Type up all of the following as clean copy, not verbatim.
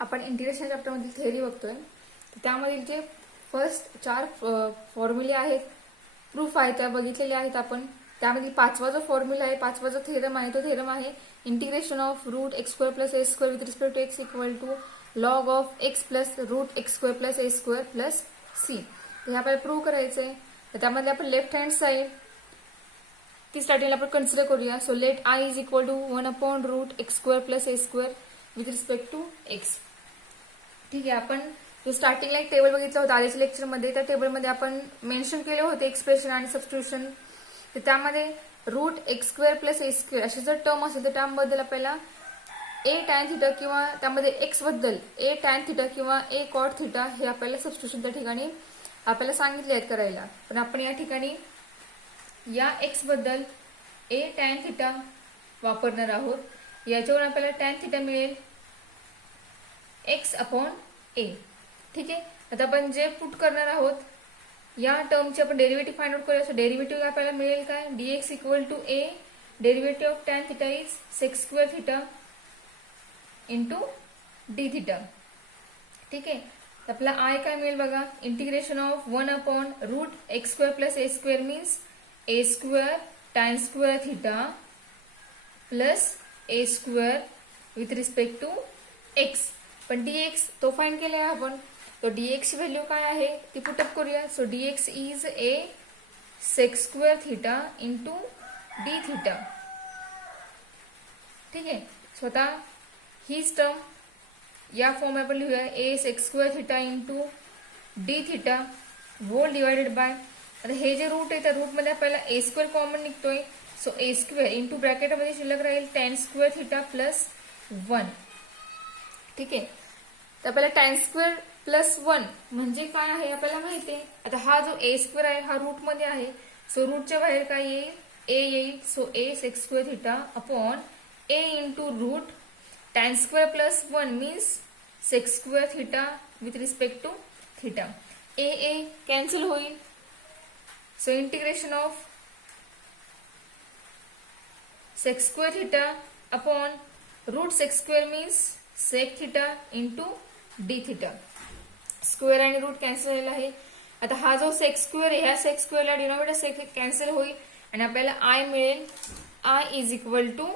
आपण integration चॅप्टरमधील theory बघतोय. त्यामधील जे फर्स्ट 4 फॉर्म्युले आहेत, प्रूफ आहेत, त्या बघितलेल्या आहेत आपण. त्यामधील 5वा जो फॉर्म्युला आहे, 5वा जो थेरम आहे, तो थेरम आहे integration of root x square plus A square with respect to x equal to log of x plus root x square plus A square plus c. हे आपल्याला प्रूव्ह करायचं आहे. तर त्यामध्ये आपण लेफ्ट हँड साईड ती स्टार्टिंगला आपण कन्सिडर करूया. So let I is equal to 1 root x square plus A square with respect to x. ठीक आहे, आपण जो स्टार्टिंगला एक टेबल बघितलं होतं आधीच्या लेक्चरमध्ये, त्या टेबलमध्ये आपण मेन्शन केले होते एक्सप्रेशन आणि सबस्टिट्यूशन. तर त्यामध्ये रूट एक्स स्क्वेअर प्लस ए स्क्वेअर अशी जर टर्म असेल तर टर्मबद्दल आपल्याला ए टॅन थिटा किंवा त्यामध्ये एक्स बद्दल ए टॅन थिटा किंवा ए कॉट थिटा हे आपल्याला सबस्टिट्यूशन त्या ठिकाणी आपल्याला सांगितले आहेत करायला. पण आपण या ठिकाणी या एक्स बद्दल ए टॅन थिटा वापरणार आहोत. याच्यावर आपल्याला टॅन थिटा मिळेल एक्स अपॉन ए. ठीक आहे, आता आपण जे पुट करणार आहोत या टर्मचे आपण डेरिव्हेटिव्ह फाइंड आउट करूया. सो डेरिव्हेटिव्ह आपल्याला मिळेल काय, dx equal to A derivative of tan theta is sec square theta into d theta. ठीक आहे, आपला आय काय मिळेल बघा, integration of 1 upon root x square plus A square means a square tan square theta plus A square with respect to x. पण dx तो find केला आहे आपण. तो dx ची व्हॅल्यू काय आहे ती पुटअप करूया. So dx is a sec square theta into d theta. ठीक आहे, स्वतः हीच टर्म या फॉर्म आपण लिहूया, a sec square theta into d theta whole divided by. आता हे जे रूट आहे त्या रूटमध्ये आपल्याला ए स्क्वेअर कॉमन निघतोय. सो ए स्क्वेअर इंटू ब्रॅकेटमध्ये शिल्लक राहील टॅन स्क्वेअर थिटा प्लस 1. ठीक आहे, तर आपल्याला टॅन स्क्वेअर प्लस 1 म्हणजे काय आहे आपल्याला माहिती आहे. आता हा जो ए स्क्वेअर आहे हा रूट मध्ये आहे. सो रूटच्या बाहेर काय येईल, ए येईल. So a sec square theta upon a into root tan square plus 1 means sec square theta with respect to theta. A a cancel होईल. So integration of sec square theta upon root sec square means sec theta into d theta. Square आणि root cancel झालेला आहे. आता हा जो sec square आहे ह्या सेक स्क्वेअरला denominator सेक cancel होईल आणि आपल्याला आय मिळेल. I is equal to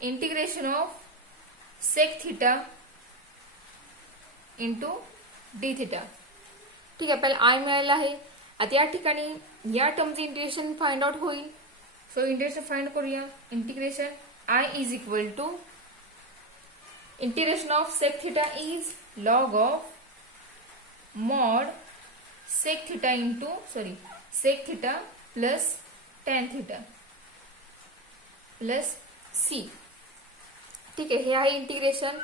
integration of sec theta into d theta. ठीक आहे, आपल्याला आय मिळालेला आहे. आता या ठिकाणी या टर्मचे इंटिग्रेशन फाइंड आउट होईल. सो इंटिग्रेशन फाइंड करूया. Integration I is equal to integration of sec theta is log of mod sec theta into sec theta plus tan theta plus C. ठीक आहे, हे आहे इंटिग्रेशन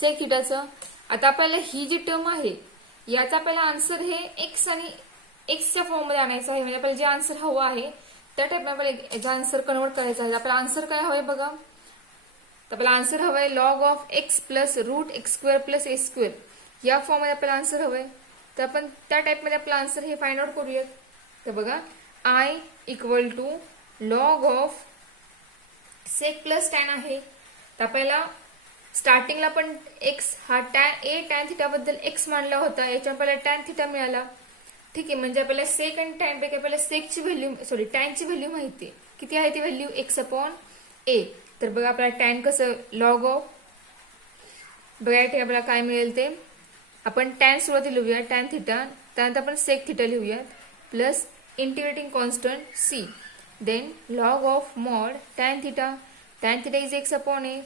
सेक थिटाचं. आता आपल्याला ही जी टर्म आहे याचा आपल्याला आन्सर हे एक्स आणि एक्सच्या फॉर्ममध्ये आणायचं आहे. म्हणजे आपल्याला जे आन्सर हवं आहे त्या टाईपने आपल्याला याचा आन्सर कन्वर्ट करायचा आहे. आपल्याला आन्सर काय हवंय बघा, तर आपल्याला आन्सर हवंय log of x plus root x square plus A square या फॉर्ममध्ये आपल्याला आन्सर हवंय. तर आपण त्या टाईपमध्ये आपलं आन्सर हे फाइंड आउट करूयात. तर बघा, I equal to log of sec plus tan आहे. तर आपल्याला स्टार्टिंगला पण एक्स हा ए टॅन थिटा बद्दल एक्स मानला होता, याच्या आपल्याला टॅन थिटा मिळाला. ठीक आहे, म्हणजे आपल्याला सेक आणि टॅन पैकी आपल्याला सेकची व्हॅल्यू टॅनची व्हॅल्यू माहिती आहे. किती आहे ती व्हॅल्यू, एक्स अपॉन ए. तर बघा आपल्याला टॅन कसं लॉग ऑफ बघा या ठिकाणी आपल्याला काय मिळेल ते आपण टॅन सुरुवाती लिहूया टॅन थिटा, त्यानंतर आपण सेक थिटा लिहूयात plus integrating constant C, then log of mod tan theta. Tan theta is X upon A.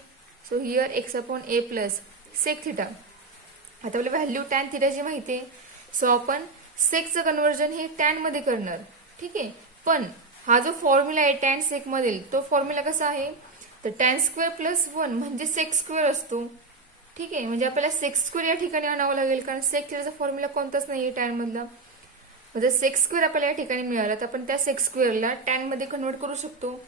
So here X upon A plus sec theta. आता आपल्याला व्हॅल्यू टॅन थिटाची माहिती आहे. So आपण सेकचं conversion हे tan मध्ये करणार. ठीक आहे, पण हा जो फॉर्म्युला आहे टॅन सेक मधील तो फॉर्म्युला कसा आहे, तर टॅन स्क्वेअर प्लस 1 म्हणजे सेक स्क्वेअर असतो. ठीक आहे, म्हणजे आपल्याला सेक स्क्वेअर या ठिकाणी आणावं लागेल कारण सेक थिटाचा फॉर्म्युला कोणताच नाहीये टॅन मधला. म्हणजे सेक स्क्वेअर आपल्याला या ठिकाणी मिळाला तर आपण त्या सेक स्क्वेअरला टॅन मध्ये कन्वर्ट करू शकतो.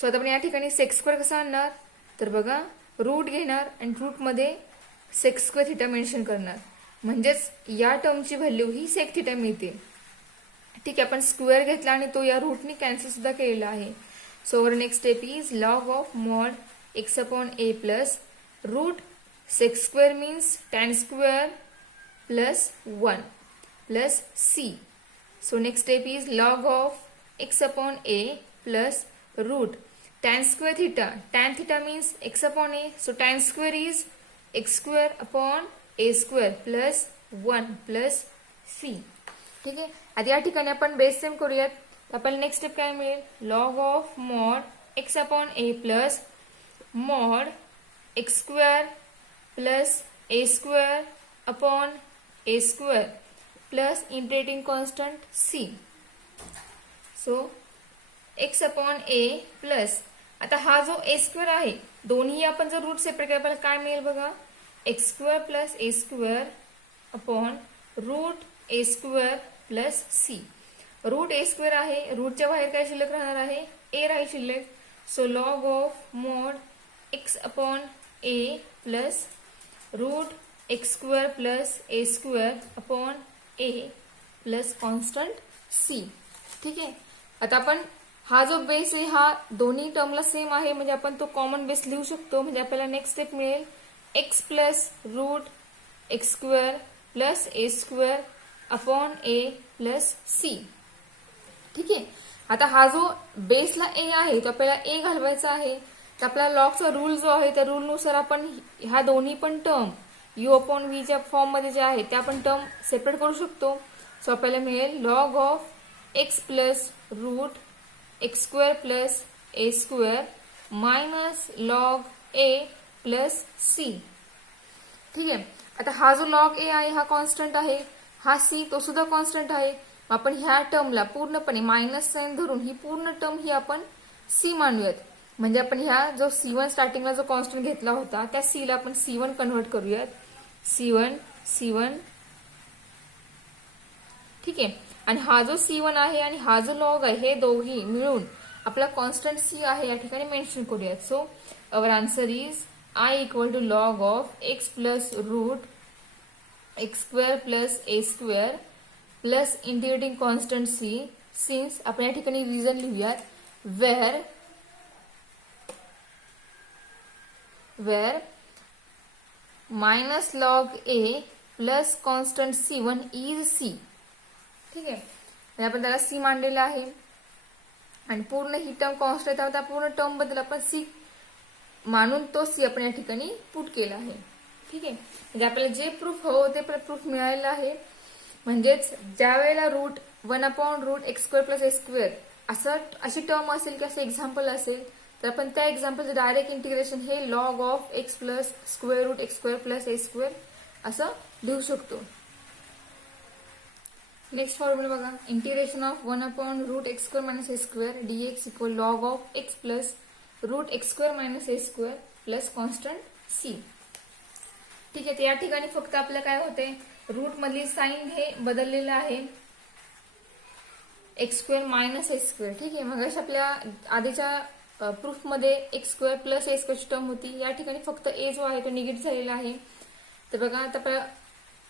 सो आता आपण या ठिकाणी सेक स्क्वेअर कसा आणणार, तर बघा रूट घेणार आणि रूट मध्ये सेक स्क्वेअर थिटा मेन्शन करणार, म्हणजेच या टर्मची व्हॅल्यू ही सेक थिटा मिळते. ठीक आहे, आपण स्क्वेअर घेतला आणि तो या रूटनी कॅन्सल सुद्धा केलेला आहे. So our next step is log of mod x upon a plus root sec square means tan square plus 1 plus c. So next step is log of x upon a plus root tan square theta. Tan theta means x upon a. So tan square is x square upon a square plus 1 plus c. ठीक आहे. आता या ठिकाणी आपण base same करूयात. आपल्याला next step काय मिळेल, log of mod X upon A plus mod X square plus A square upon A square plus integrating constant C. So X upon A plus, आता हा जो ए स्क्वेअर आहे दोन्ही आपण जर रूट सेपरेट केला आपल्याला काय मिळेल बघा, एक्स स्क्वेअर प्लस ए स्क्वेअर अपॉन रूट ए स्क्वेअर प्लस सी. रूट ए स्क्वेअर आहे, रूटच्या बाहेर काय शिल्लक राहणार आहे, ए राहील शिल्लक. So log of mod X upon A plus root x square plus A square upon A plus constant C. ठीक आहे. आता आपण हा जो बेस आहे हा दोन्ही टर्मला सेम आहे म्हणजे आपण तो कॉमन बेस लिहू शकतो. म्हणजे आपल्याला नेक्स्ट स्टेप मिळेल x plus root x square plus ए स्क्वेअर अपॉन ए प्लस सी. ठीक आहे. आता हा जो बेसला ए आहे तो आपल्याला ए घालवायचा आहे. तर आपला लॉगचा रूल जो आहे त्या रूलनुसार आपण ह्या दोन्ही पण टर्म यू अपॉन व्हीच्या फॉर्म मध्ये जे आहे त्या आपण टर्म सेपरेट करू शकतो. सो आपल्याला मिळेल log of x plus root x square plus A square minus log A plus C. ठीक आहे. आता हा जो लॉग ए आहे हा कॉन्स्टंट आहे, हा सी तो सुद्धा कॉन्स्टंट आहे. आपण ह्या टर्मला पूर्णपणे मायनस साइन धरून ही पूर्ण टर्म ही आपण सी मानूयात. म्हणजे आपण ह्या जो C1 स्टार्टिंगला जो कॉन्स्टंट घेतला होता त्या C ला आपण C1 कन्व्हर्ट करूयात. C1. ठीक आहे. आणि हा जो C1 आहे आणि हा जो लॉग आहे हे दोघी मिळून आपला कॉन्स्टंट C आहे या ठिकाणी मेन्शन करूयात. So our answer is I equal to log of x plus root x square plus A square plus integrating constant C. Since आपण या ठिकाणी रिझन लिहूयात where minus log A plus constant C1 is C. ठीक आहे. म्हणजे आपण त्याला C मांडलेला आहे आणि पूर्ण ही टर्म कॉन्स्टंट आहे त्या पूर्ण टर्म बद्दल आपण सी मानून तो सी आपण या ठिकाणी पुट केला आहे. ठीक आहे. म्हणजे आपल्याला जे प्रूफ हवं ते प्रूफ मिळालेलं आहे. म्हणजेच ज्या वेळेला root 1 upon root x square plus ए स्क्वेअर अशी टर्म असेल की असं एक्झाम्पल असेल तर आपण त्या एक्झाम्पलचं डायरेक्ट इंटिग्रेशन हे log of x plus square root x square plus A square असं लिहू शकतो. नेक्स्ट फॉर्म्युला बघा, integration of 1 upon root x square minus A square dx equal log of x plus root x square minus A square plus constant C. ठीक आहे. तर या ठिकाणी फक्त आपलं काय होते, रूट मधली साइन हे बदललेलं आहे एक्स स्क्वेअर मायनस ए स्क्वेअर. ठीक आहे. मग अशा आपल्या आधीच्या प्रूफ मध्ये एक्स स्क्वेअर प्लस ए स्क्वेअरची टर्म होती. या ठिकाणी फक्त ए जो आहे तो निगेटिव्ह झालेला आहे. तर बघा आता आपल्याला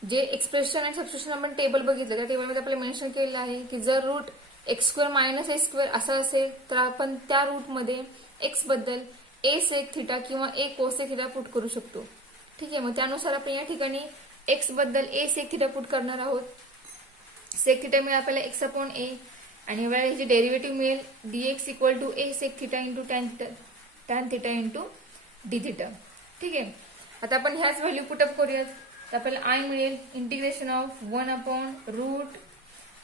जे एक्सप्रेशन आणि सबस्टिट्यूशन आपण टेबल बघितलं त्या टेबलमध्ये आपल्याला मेन्शन केलेलं आहे की जर रूट एक्स स्क्वेअर मायनस ए स्क्वेअर असं असेल तर आपण त्या रूटमध्ये एक्स बद्दल ए सेक थिटा किंवा ए कोसेक थिटा पुट करू शकतो. ठीक आहे. मग त्यानुसार आपण या ठिकाणी एक्स बद्दल ए सेक थिटा पुट करणार आहोत. सेक थिटा मिळेल आपल्याला एक्स अपॉन ए आणि वेळेला ह्याची डेरिव्हेटिव्ह मिळेल dx equal to A sec theta into tan theta into d theta. ठीक आहे. आता आपण ह्याच व्हॅल्यू पुटअप करूयात. तर आपल्याला आय मिळेल integration of 1 upon root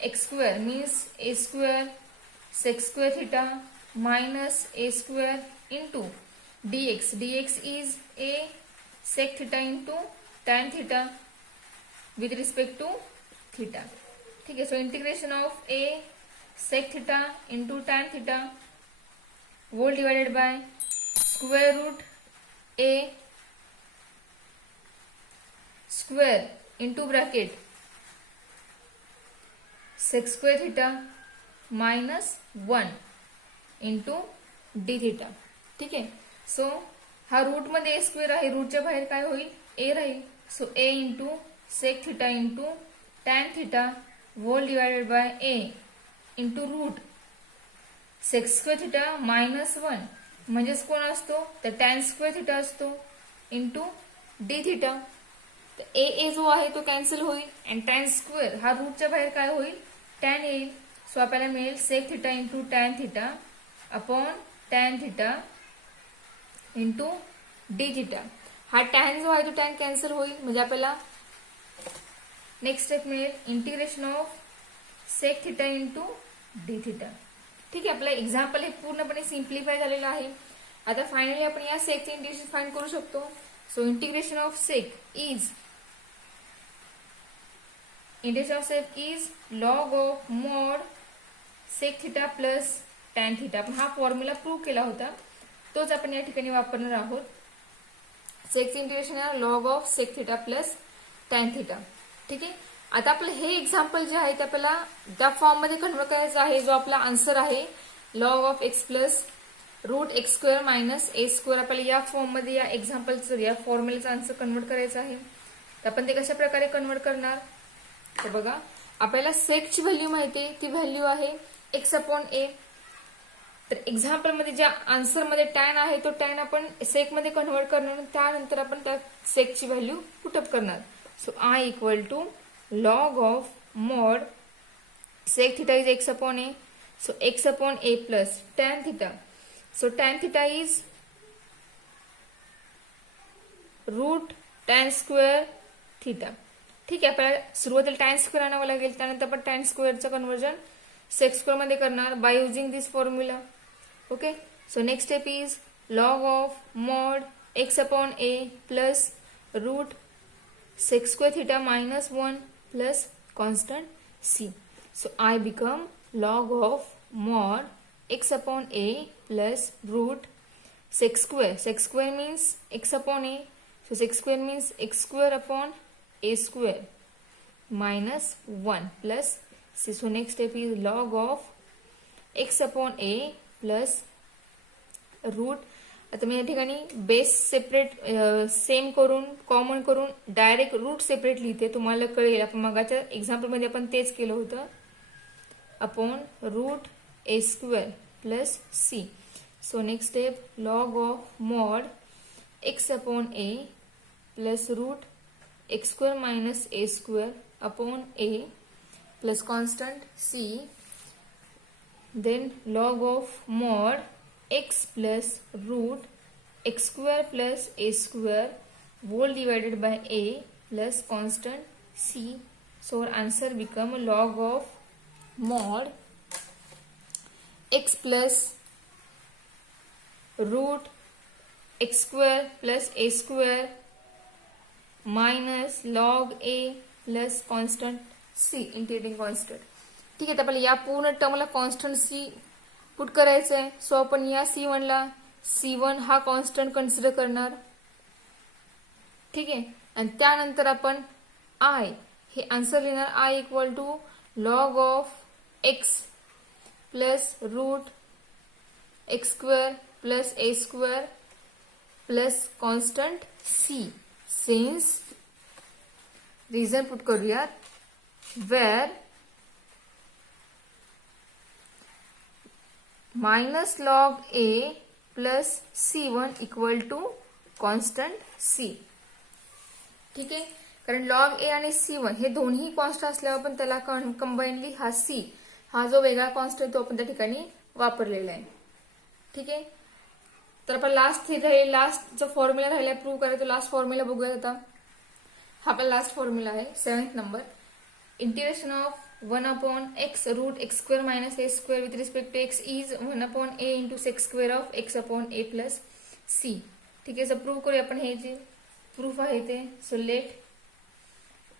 x square means a square sec square theta minus A square into dx. Dx is a sec theta into tan theta with respect to theta. ठीक है. So integration of a sec theta into tan theta whole divided by square root a square into bracket sec square theta minus 1 into d theta. ठीक आहे. So हा route मध्ये ए square आहे, रूटच्या बाहेर काय होईल ए राहील. सो A into sec theta into tan theta whole divided by A into root sec square theta minus 1 म्हणजेच कोण असतो तर टॅन स्क्वेअर थीटा असतो इंटू डी थिटा. तर ए जो आहे तो कॅन्सल होईल आणि टॅन स्क्वेअर हा रूटच्या बाहेर काय होईल, टॅन येईल. सो आपल्याला मिळेल sec theta into tan theta upon tan theta into d theta. हा टॅन जो आहे तो टॅन कॅन्सल होईल म्हणजे आपल्याला नेक्स्ट स्टेप मिळेल integration of sec theta into d theta. ठीक आहे, आपलं एक्झाम्पल हे पूर्णपणे सिम्प्लिफाय झालेलं आहे. आता फायनली आपण या सेकचे इंटिग्रेशन फाइंड करू शकतो. So integration of sec is log of mod sec theta plus tan theta. आपण हा फॉर्म्युला प्रूव्ह केला होता, तोच आपण या ठिकाणी वापरणार आहोत. सेकचे इंटिग्रेशन आहे log of sec theta plus tan theta. ठीक आहे, आता आपलं हे एक्झाम्पल जे आहे ते आपल्याला त्या फॉर्म मध्ये कन्वर्ट करायचं आहे जो आपला आन्सर आहे log of x plus root x square minus A square. आपल्याला या फॉर्म मध्ये या एक्झाम्पलचं या फॉर्म्युलेचा आन्सर कन्वर्ट करायचं आहे. तर आपण ते कशा प्रकारे कन्वर्ट करणार, तर बघा आपल्याला सेकची व्हॅल्यू माहिती आहे, ती व्हॅल्यू आहे एक्स अपॉन ए. तर एक्झाम्पल मध्ये ज्या आन्सर मध्ये टॅन आहे तो टॅन आपण सेक मध्ये कन्वर्ट करणार, त्यानंतर आपण त्या सेकची व्हॅल्यू पुटअप करणार. So I equal to log of mod sec theta is x upon a. So x upon a plus tan theta. So tan theta is root tan square theta. ठीक आहे, आपल्याला सुरुवातीला tan square आणावं लागेल, त्यानंतर आपण tan squareचं conversion sec square मध्ये करणार by using this formula. Okay, so next step is log of mod x upon a plus root sec square theta minus 1 plus constant c. So I become log of mod x upon a plus root sec square. Sec square means x upon a. So sec square means x square upon a square minus 1 plus c. So next step is log of x upon a plus root. आता मी या ठिकाणी base separate same करून common करून direct route separate लिहिते, तुम्हाला कळेल. आपण मगाच्या example मध्ये आपण तेच केलं होतं. Upon root A square plus C. So next step log of mod X upon A plus root x square minus A square upon A plus constant C. Then log of mod x plus root x square plus a square whole divided by a plus constant c. So our answer become log of mod x plus root x square plus a square minus log a plus constant c integrating constant. ठीक आहे, तर आपल्याला या पूर्ण टर्मला constant C put करायचं आहे. So आपण या C1 ला C1 हा कॉन्स्टंट कन्सिडर करणार. ठीक आहे, आणि त्यानंतर आपण आय हे आन्सर लिहिणार. I equal to log of x plus root x square plus A square plus constant C. Since reason put करूयात where minus log A plus C1 equal to constant C. ठीक आहे, कारण log ए आणि C1 हे दोन्ही constant असल्यावर पण त्याला कंबाईनली हा C हा जो वेगळा कॉन्स्टंट तो आपण त्या ठिकाणी वापरलेला आहे. ठीक आहे, तर आपण लास्ट जो फॉर्म्युला राहिला प्रूव्ह करायचा, तो लास्ट फॉर्म्युला बघूया. आता हा आपला लास्ट फॉर्म्युला आहे 7th number. Integration of 1 upon x root x square minus a square with respect to x is 1 upon a into sec square of x upon a plus c. ठीक आहे, so prove करूया आपण हे जे proof आहे ते. So let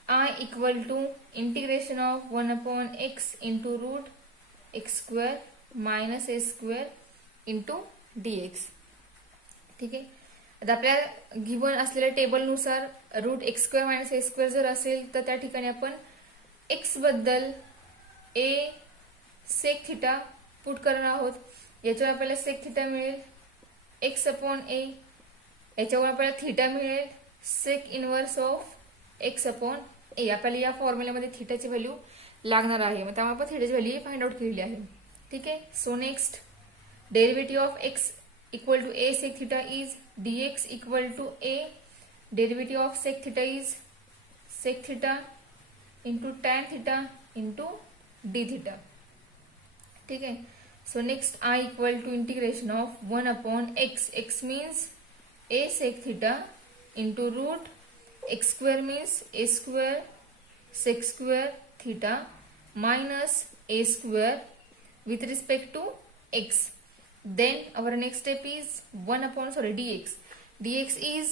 I equal to integration of 1 upon x into root x square minus a square into dx. ठीक आहे, आता आपल्या गिवन असलेल्या टेबलनुसार रूट एक्स स्क्वेअर मायनस ए स्क्वेअर जर असेल तर त्या ठिकाणी आपण एक्स बद्दल ए सेक थिटा पुट करणार आहोत. याच्यावर आपल्याला सेक थिटा मिळेल एक्स अपॉन ए. याच्यावर आपल्याला थिटा मिळेल sec inverse of x upon a. आपल्याला या फॉर्म्युल्यामध्ये थिटाची व्हॅल्यू लागणार आहे, मग त्यामुळे आपण थिटाची व्हॅल्यू फाइंड आउट केलेली आहे. ठीक आहे, so next derivative of X equal to A sec theta is dx equal to A derivative of sec theta is sec theta into tan theta into d theta. ठीक आहे. So next I equal to integration of 1/x. x means a sec theta into root x square means a square sec square theta minus a square with respect to x. Then our next step is dx. dx is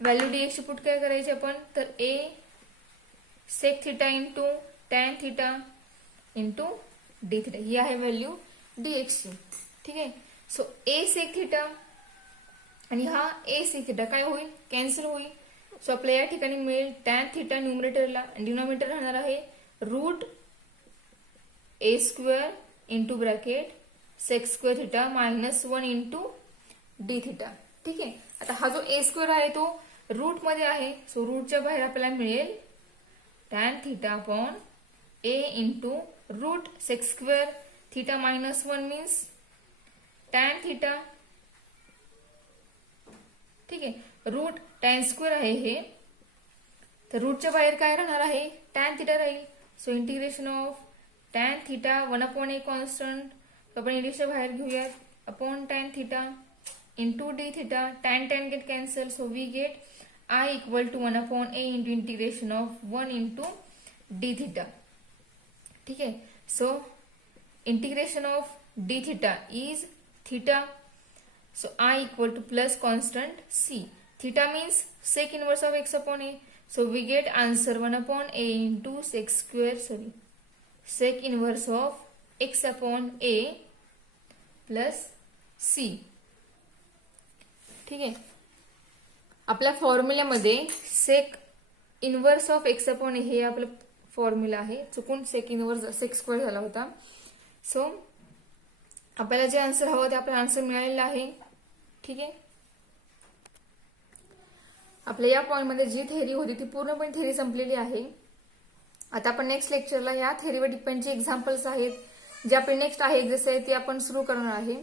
value dx ची put काय करायची आपण तर a sec theta into tan theta into d theta ही आहे value dx ची. ठीक आहे. So a sec theta आणि हा ए सेक थिटा काय होईल कॅन्सल होईल. सो आपल्या या ठिकाणी मिळेल टॅन थिटा न्यूमरेटरला आणि डिनॉमिनेटर राहणार आहे रूट ए square into bracket sec square theta -1 into d theta. ठीक आहे. आता हा जो ए स्क्वेअर आहे तो रूट मध्ये आहे. सो रूटच्या बाहेर आपल्याला मिळेल tan theta upon a into root sec square theta -1 means tan theta. ठीक आहे. रूट टॅन स्क्वेअर आहे हे तर रूटच्या बाहेर काय राहणार आहे टॅन थिटा राहील. So integration of tan theta 1/a constant आपण इंग्लिशच्या बाहेर घेऊयात upon tan theta into d theta. Tan tan get cancel. So we get I equal to 1/a into integration of 1 into d theta. ठीक आहे. So integration of d theta is theta. So I equal to plus constant c. Theta means sec inverse of x upon a. So we get answer 1/a into sec inverse of x upon a plus c. ठीक आहे. आपल्या फॉर्म्युल्यामध्ये sec inverse of x upon a हे आपलं formula आहे. चुकून sec inverse sec square झाला होता. सो आपल्याला जे आन्सर हवं ते आपल्याला आन्सर मिळालेलं आहे. ठीक आहे. आपल्या या पॉइंटमध्ये जी थेअरी होती ती पूर्णपणे थेअरी संपलेली आहे. आता आपण नेक्स्ट लेक्चरला या थेअरीवर डिपेंडचे एक्झाम्पल्स आहेत जे आपले नेक्स्ट आहे जसे ते आपण सुरू करणार आहे.